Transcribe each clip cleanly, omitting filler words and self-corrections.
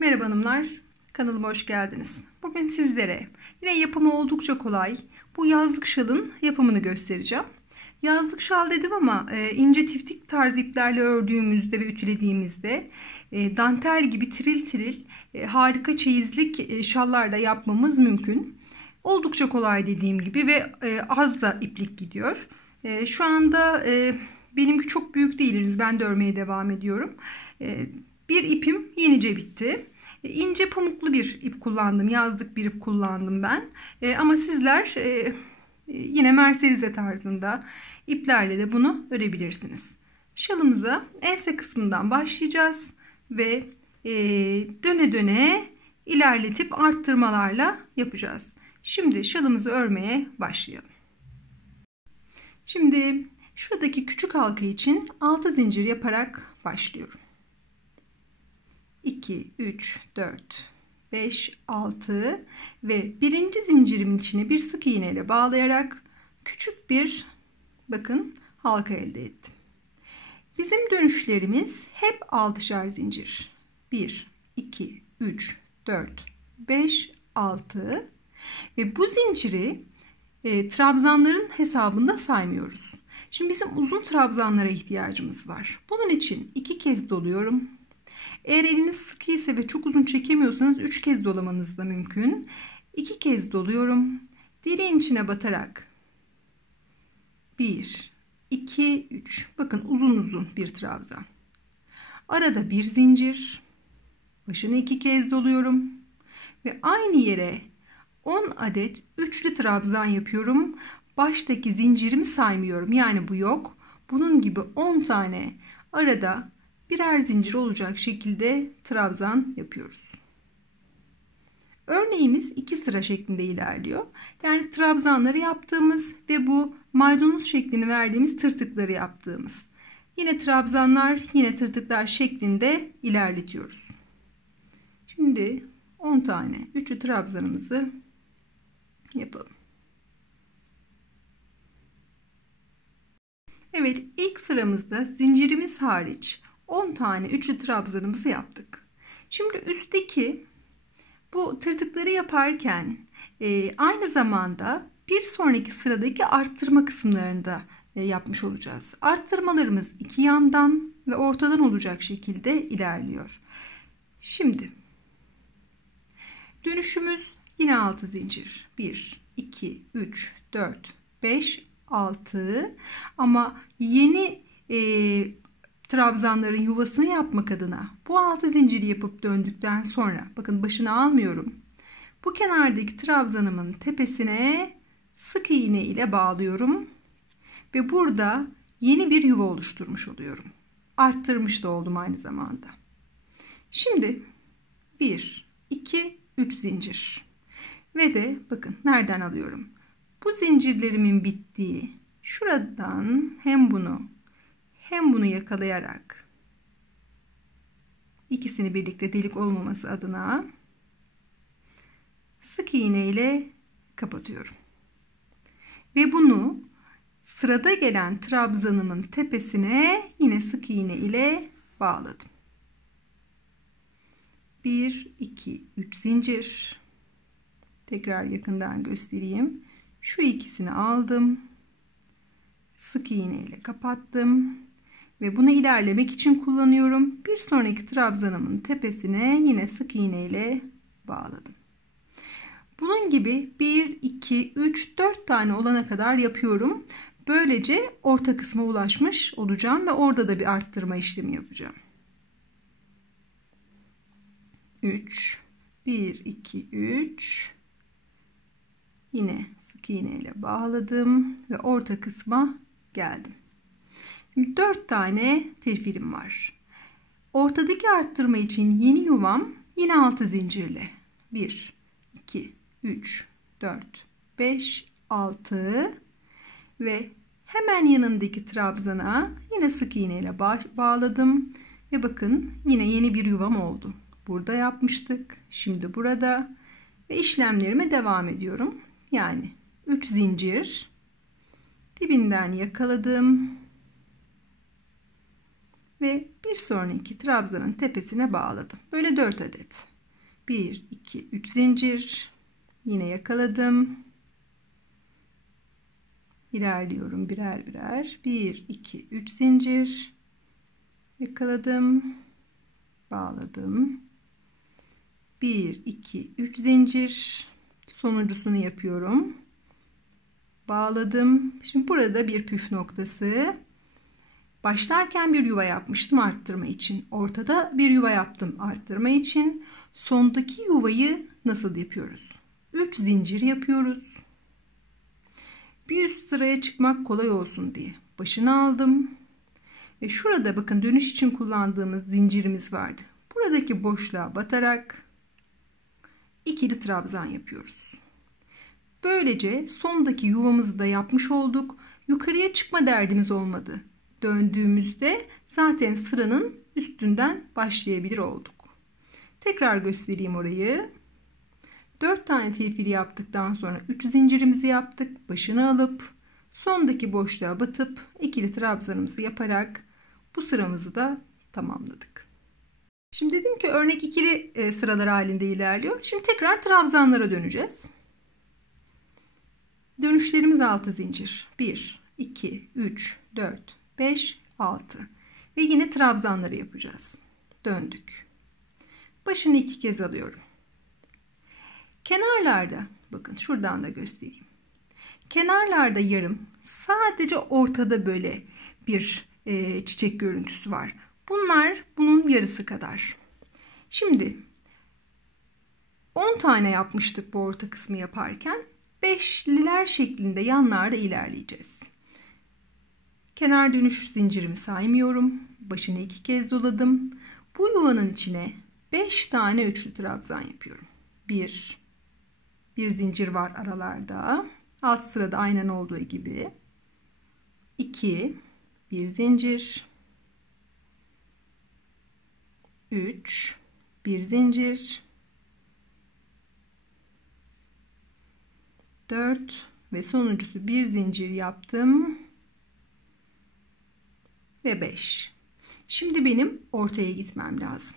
Merhaba hanımlar, kanalıma hoş geldiniz. Bugün sizlere yine yapımı oldukça kolay bu yazlık şalın yapımını göstereceğim. Yazlık şal dedim ama ince tiftik tarzı iplerle ördüğümüzde ve ütülediğimizde dantel gibi tiril tiril harika çeyizlik şallar da yapmamız mümkün. Oldukça kolay dediğim gibi ve az da iplik gidiyor. Şu anda benimki çok büyük değil, henüz ben de örmeye devam ediyorum. Bir ipim yenice bitti. İnce pamuklu bir ip kullandım. Yazlık bir ip kullandım ben. Ama sizler yine merserize tarzında iplerle de bunu örebilirsiniz. Şalımıza ense kısmından başlayacağız ve döne döne ilerletip arttırmalarla yapacağız. Şimdi şalımızı örmeye başlayalım. Şimdi şuradaki küçük halka için 6 zincir yaparak başlıyorum. 2, 3, 4, 5, 6 ve birinci zincirimin içine bir sık iğne ile bağlayarak küçük bir halka elde ettim. Bizim dönüşlerimiz hep 6'şar zincir. 1, 2, 3, 4, 5, 6 ve bu zinciri trabzanların hesabında saymıyoruz. Şimdi bizim uzun trabzanlara ihtiyacımız var. Bunun için 2 kez doluyorum. Eğer eliniz sıkı ise ve çok uzun çekemiyorsanız 3 kez dolamanız da mümkün. 2 kez doluyorum. Direğin içine batarak 1, 2, 3. Bakın uzun bir trabzan. Arada bir zincir. Başını 2 kez doluyorum. Ve aynı yere 10 adet üçlü trabzan yapıyorum. Baştaki zincirimi saymıyorum. Yani bu yok. Bunun gibi 10 tane arada birer zincir olacak şekilde trabzan yapıyoruz. Örneğimiz 2 sıra şeklinde ilerliyor. Yani trabzanları yaptığımız ve bu maydanoz şeklini verdiğimiz tırtıkları yaptığımız. Yine trabzanlar, yine tırtıklar şeklinde ilerletiyoruz. Şimdi 10 tane üçlü trabzanımızı yapalım. Evet, ilk sıramızda zincirimiz hariç 10 tane üçlü trabzanımızı yaptık. Şimdi üstteki bu tırtıkları yaparken aynı zamanda bir sonraki sıradaki arttırma kısımlarını da yapmış olacağız. Arttırmalarımız iki yandan ve ortadan olacak şekilde ilerliyor. Şimdi dönüşümüz yine 6 zincir. 1, 2, 3, 4, 5, 6 ama yeni trabzanların yuvasını yapmak adına bu 6 zinciri yapıp döndükten sonra bakın başını almıyorum. Bu kenardaki trabzanımın tepesine sık iğne ile bağlıyorum ve burada yeni bir yuva oluşturmuş oluyorum. Arttırmış da oldum aynı zamanda. Şimdi 1, 2, 3 zincir ve de bakın nereden alıyorum? Bu zincirlerimin bittiği şuradan hem bunu yakalayarak ikisini birlikte delik olmaması adına sık iğne ile kapatıyorum. Ve bunu sırada gelen trabzanımın tepesine yine sık iğne ile bağladım. 1, 2, 3 zincir. Tekrar yakından göstereyim. Şu ikisini aldım. Sık iğne ile kapattım. Ve bunu ilerlemek için kullanıyorum. Bir sonraki trabzanımın tepesine yine sık iğne ile bağladım. Bunun gibi 1, 2, 3, 4 tane olana kadar yapıyorum. Böylece orta kısma ulaşmış olacağım ve orada da bir arttırma işlemi yapacağım. 3, 1, 2, 3. Yine sık iğne ile bağladım ve orta kısma geldim. Şimdi 4 tane tirfilim var. Ortadaki arttırma için yeni yuvam yine 6 zincirle. 1, 2, 3, 4, 5, 6 ve hemen yanındaki trabzana yine sık iğne ile bağladım ve bakın yine yeni bir yuvam oldu. Burada yapmıştık. Şimdi burada ve işlemlerime devam ediyorum. Yani 3 zincir dibinden yakaladım ve Bir sonraki trabzanın tepesine bağladım. Böyle 4 adet. 1, 2, 3 zincir. Yine yakaladım. İlerliyorum birer birer. 1, 2, 3 zincir. Yakaladım. Bağladım. 1, 2, 3 zincir. Sonuncusunu yapıyorum. Bağladım. Şimdi burada bir püf noktası. Başlarken bir yuva yapmıştım arttırma için. Ortada bir yuva yaptım arttırma için. Sondaki yuvayı nasıl yapıyoruz? 3 zincir yapıyoruz. Bir üst sıraya çıkmak kolay olsun diye başını aldım. Ve şurada bakın dönüş için kullandığımız zincirimiz vardı. Buradaki boşluğa batarak ikili trabzan yapıyoruz. Böylece sondaki yuvamızı da yapmış olduk. Yukarıya çıkma derdimiz olmadı. Döndüğümüzde zaten sıranın üstünden başlayabilir olduk. Tekrar göstereyim orayı. 4 tane tirfil yaptıktan sonra 3 zincirimizi yaptık. Başını alıp sondaki boşluğa batıp ikili trabzanımızı yaparak bu sıramızı da tamamladık. Şimdi dedim ki örnek ikili sıralar halinde ilerliyor. Şimdi tekrar trabzanlara döneceğiz. Dönüşlerimiz 6 zincir. 1, 2, 3, 4, 5, 6. Ve yine trabzanları yapacağız. Döndük. Başını 2 kez alıyorum. Kenarlarda bakın şuradan da göstereyim. Kenarlarda yarım, sadece ortada böyle bir çiçek görüntüsü var. Bunlar bunun yarısı kadar. Şimdi 10 tane yapmıştık bu orta kısmı yaparken. 5'liler şeklinde yanlarda ilerleyeceğiz. Kenar dönüş zincirimi saymıyorum. Başını 2 kez doladım. Bu yuvanın içine 5 tane üçlü trabzan yapıyorum. 1 zincir var aralarda. Alt sırada aynen olduğu gibi. 2 bir zincir. 3 bir zincir. 4 ve sonuncusu bir zincir yaptım. Ve 5. Şimdi benim ortaya gitmem lazım.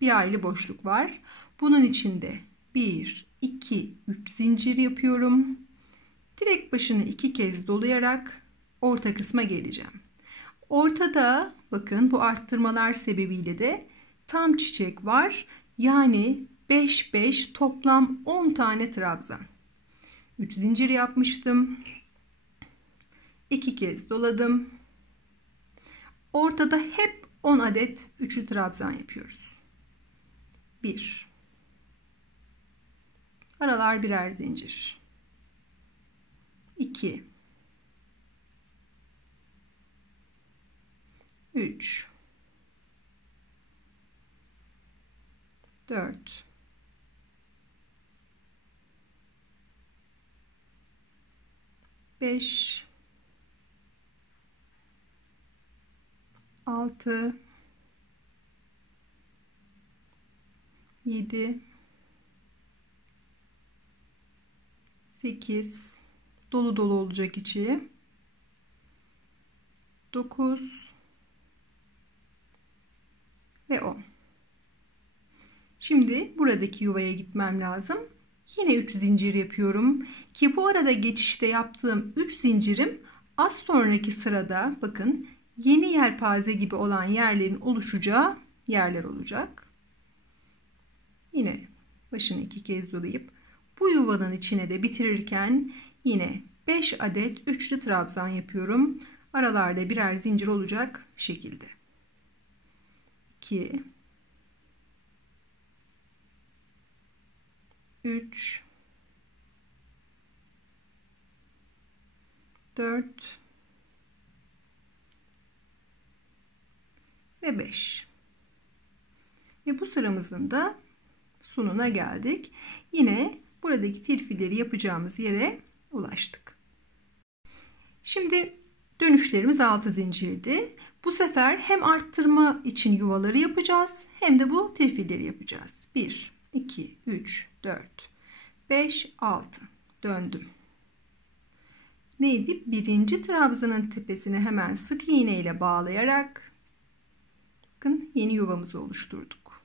Bir aylı boşluk var. Bunun içinde 1, 2, 3 zincir yapıyorum. Direkt başını 2 kez dolayarak orta kısma geleceğim. Ortada bakın bu arttırmalar sebebiyle de tam çiçek var. Yani 5, 5 toplam 10 tane trabzan. 3 zincir yapmıştım. 2 kez doladım. Ortada hep 10 adet üçlü trabzan yapıyoruz. 1. Aralar birer zincir. 2. 3. 4. 5. 6. 7. 8. Dolu dolu olacak içi. 9 ve 10. Şimdi buradaki yuvaya gitmem lazım. Yine 3 zincir yapıyorum ki bu arada geçişte yaptığım 3 zincirim az sonraki sırada bakın yeni yelpaze gibi olan yerlerin oluşacağı yerler olacak. Yine başını 2 kez dolayıp bu yuvanın içine de bitirirken yine 5 adet üçlü trabzan yapıyorum. Aralarda birer zincir olacak şekilde. 2 3 4 ve 5. Ve bu sıramızın da sonuna geldik. Yine buradaki tirfileri yapacağımız yere ulaştık. Şimdi dönüşlerimiz 6 zincirdi. Bu sefer hem arttırma için yuvaları yapacağız hem de bu tirfileri yapacağız. 1 2 3 4 5 6 döndüm. Neydi? Birinci trabzanın tepesine hemen sık iğne ile bağlayarak Bakın yeni yuvamızı oluşturduk.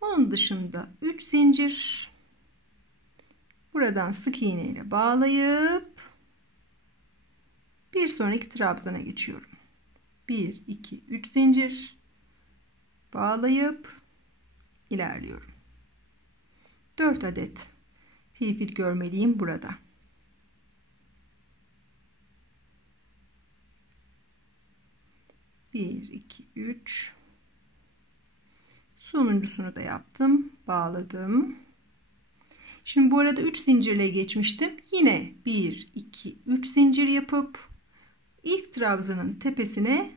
Onun dışında 3 zincir. Buradan sık iğne ile bağlayıp bir sonraki trabzana geçiyorum. 1, 2, 3 zincir bağlayıp ilerliyorum. 4 adet filfil görmeliyim burada. Bir, iki, üç. Sonuncusunu da yaptım. Bağladım. Şimdi bu arada 3 zincirle geçmiştim. Yine 1, 2, 3 zincir yapıp ilk trabzanın tepesine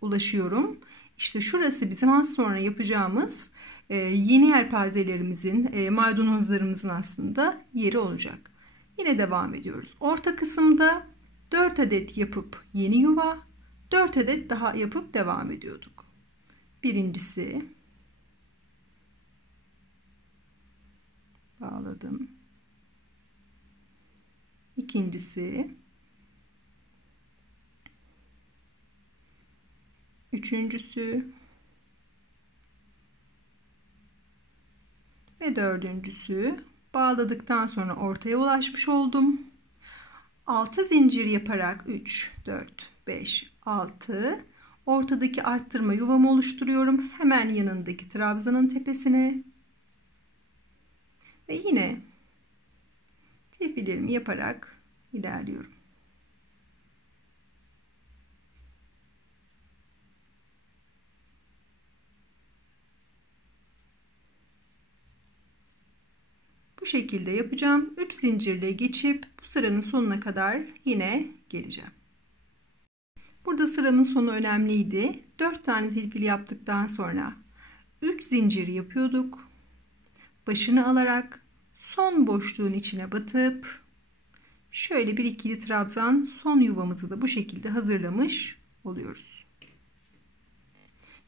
ulaşıyorum. İşte şurası bizim az sonra yapacağımız yeni yelpazelerimizin, maydanozlarımızın aslında yeri olacak. Yine devam ediyoruz. Orta kısımda 4 adet yapıp yeni yuva, 4 adet daha yapıp devam ediyorduk. Birincisi, bağladım. İkincisi, üçüncüsü ve dördüncüsü. Bağladıktan sonra ortaya ulaşmış oldum. 6 zincir yaparak 3, 4, 5, 6 ortadaki arttırma yuvamı oluşturuyorum. Hemen yanındaki trabzanın tepesine ve yine tifillerimi yaparak ilerliyorum. Bu şekilde yapacağım. 3 zincirle geçip bu sıranın sonuna kadar yine geleceğim. Burada sıramın sonu önemliydi. 4 tane tilpili yaptıktan sonra 3 zincir yapıyorduk. Başını alarak son boşluğun içine batıp şöyle bir ikili trabzan, son yuvamızı da bu şekilde hazırlamış oluyoruz.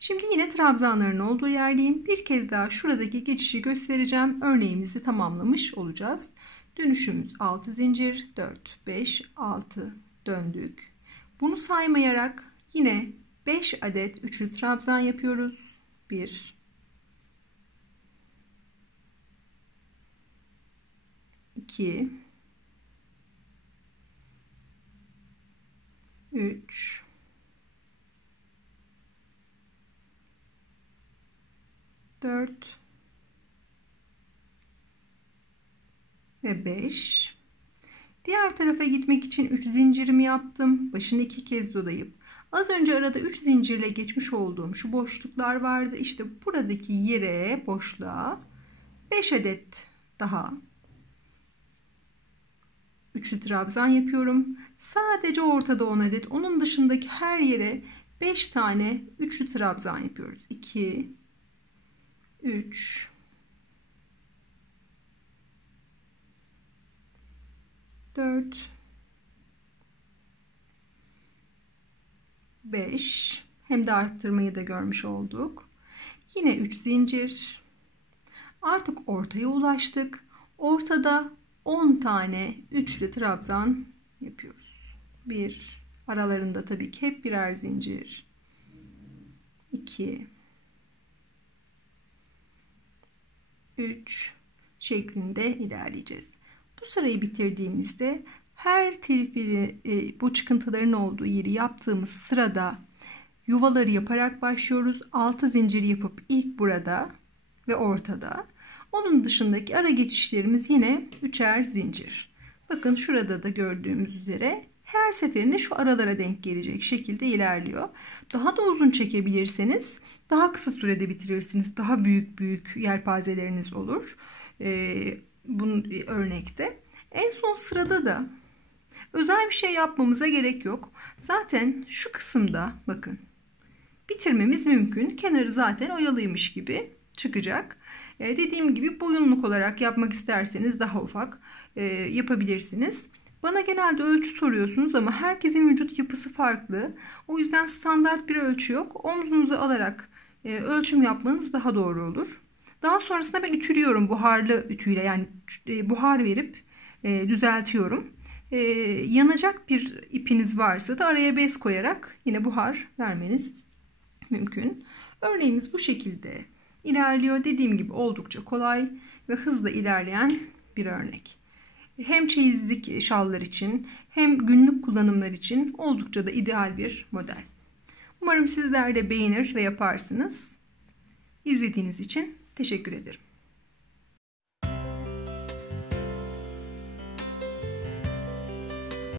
Şimdi yine trabzanların olduğu yerdeyim. Bir kez daha şuradaki geçişi göstereceğim. Örneğimizi tamamlamış olacağız. Dönüşümüz 6 zincir, 4, 5, 6 döndük. Bunu saymayarak yine 5 adet üçlü trabzan yapıyoruz. 1, 2, 3, 4 ve 5. Diğer tarafa gitmek için 3 zincirimi yaptım. Başını 2 kez dolayıp az önce arada 3 zincirle geçmiş olduğum şu boşluklar vardı. İşte buradaki yere, boşluğa 5 adet daha üçlü trabzan yapıyorum. Sadece ortada 10 adet. Onun dışındaki her yere 5 tane üçlü trabzan yapıyoruz. 2, 3, 4, 5. Hem de arttırmayı da görmüş olduk. Yine 3 zincir. Artık ortaya ulaştık. Ortada 10 tane üçlü trabzan yapıyoruz. 1, aralarında tabii ki hep birer zincir. 2, 3 şeklinde ilerleyeceğiz. Bu sırayı bitirdiğimizde her tilfili bu çıkıntıların olduğu yeri yaptığımız sırada yuvaları yaparak başlıyoruz. 6 zincir yapıp ilk burada ve ortada. Onun dışındaki ara geçişlerimiz yine üçer zincir. Bakın şurada da gördüğümüz üzere her seferinde şu aralara denk gelecek şekilde ilerliyor. Daha da uzun çekebilirseniz daha kısa sürede bitirirsiniz. Daha büyük yelpazeleriniz olur. Bunun örnekte. En son sırada da özel bir şey yapmamıza gerek yok. Zaten şu kısımda bakın bitirmemiz mümkün. Kenarı zaten oyalıymış gibi çıkacak. Dediğim gibi boyunluk olarak yapmak isterseniz daha ufak yapabilirsiniz. Bana genelde ölçü soruyorsunuz ama herkesin vücut yapısı farklı. O yüzden standart bir ölçü yok. Omzunuzu alarak ölçüm yapmanız daha doğru olur. Daha sonrasında ben ütülüyorum buharlı ütüyle, yani buhar verip düzeltiyorum. Yanacak bir ipiniz varsa da araya bez koyarak yine buhar vermeniz mümkün. Örneğimiz bu şekilde ilerliyor. Dediğim gibi oldukça kolay ve hızla ilerleyen bir örnek. Hem çeyizlik şallar için hem günlük kullanımlar için oldukça da ideal bir model. Umarım sizler de beğenir ve yaparsınız. İzlediğiniz için teşekkür ederim.